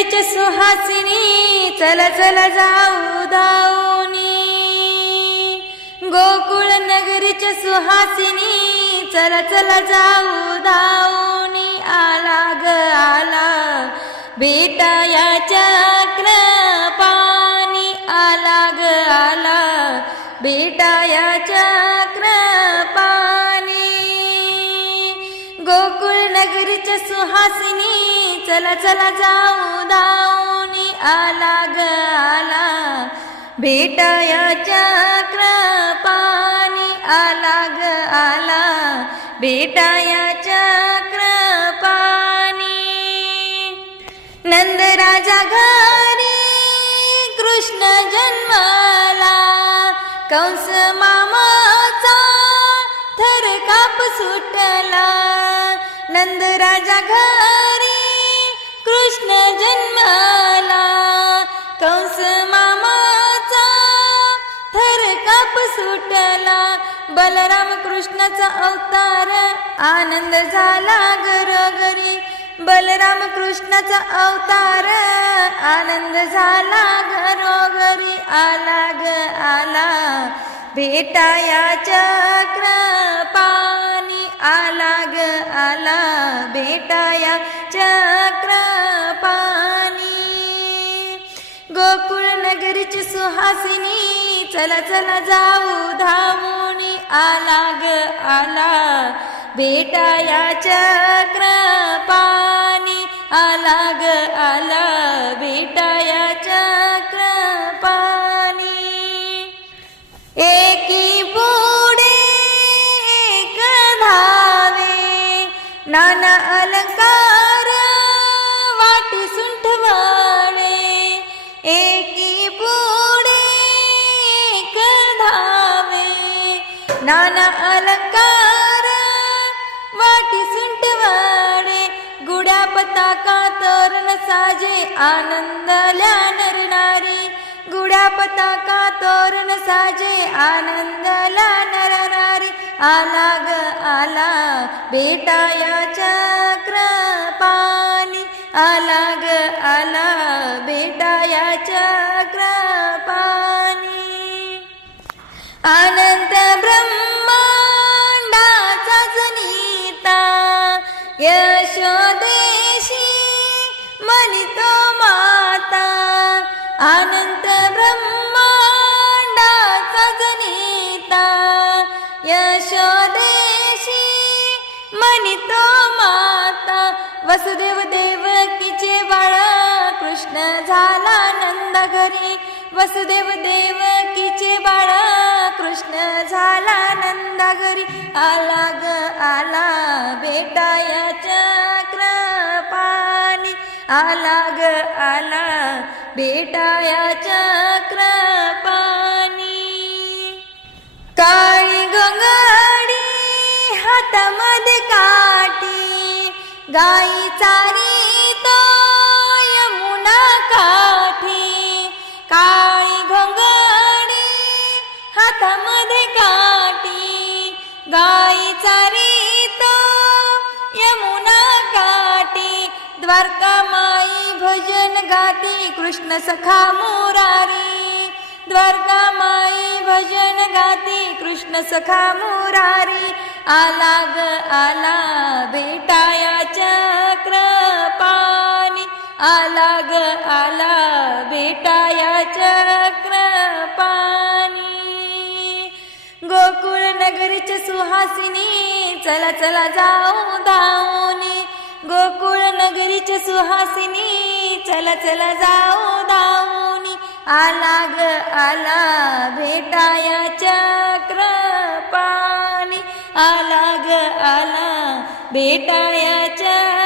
नगरीच्या सुहासिनी चल चला जाऊ दाऊनी गोकुळ नगरीच्या सुहासिनी चल चला जाऊ दाऊनी आला ग आला. बेटायाच्या या आला ग आला. बेटायाच्या या गोकुळ नगरीच्या सुहासिनी चला चला जाऊ दाऊनी आला ग आला. बेटा कृपानी आला ग आला. बेटा कृपानी नंदराजा घरी कृष्ण जन्माला. कंस मामाचा थर काप सुटला. नंदराजा घरी कृष्ण जन्माला. कंस मामाचा थर काप सुटला. बलराम कृष्णाचा अवतार आनंद झाला घरोघरी. बलराम कृष्णाचा अवतार आनंद झाला घरोघरी. आला ग आला. भेटाया चक्र भेटाया या गोकुळ नगरीची सुहासिनी चला चला जाऊ धावूनी आला ग आला. बेटा या आला ग आला. बेटा नाना अलंकार वाटी सुंठवाळे एकी पुढे एक धावे. नाना अलंकार वाटी सुंठवाळे गुड्या पताका तोरण साजे आनंद नरणारे गुड्या पताका तोरण साजे आनंदला नरनारी आला ग आला. बेटा या आला ग आला. बेटा या चक्र अनंत ब्रह्मांडाचा जनिता यशोदेशी मनितो माता. अनंत मनितो माता वसुदेव देवकीचे बाळ कृष्ण झाला नंद घरी. वसुदेव देवकीचे बाळ कृष्ण झाला नंद घरी. आला ग आला बेटा याच्या चक्र पाणी आला ग आला बेटा याच्या चक्र काळी गंगाडी हातामा गाई चारी तो यमुना काठी काळी घोंगडी हातामध्ये काठी. गाई चारी तो यमुना काठी द्वारका माई भजन गाती कृष्ण सखा मुरारी. द्वारका माई भजन गाती कृष्ण सखा मुरारी. आला ग आला बेटाया आला ग आला बेटा या चक्र पाणी गोकुळ नगरीच्या सुहासिनी चला चला जाऊ धावनी गोकुळ नगरीच्या सुहासिनी चला चला जाऊ धावनी आला ग आला भेटा या चक्र पाणी आला ग आला भेटा या चक्र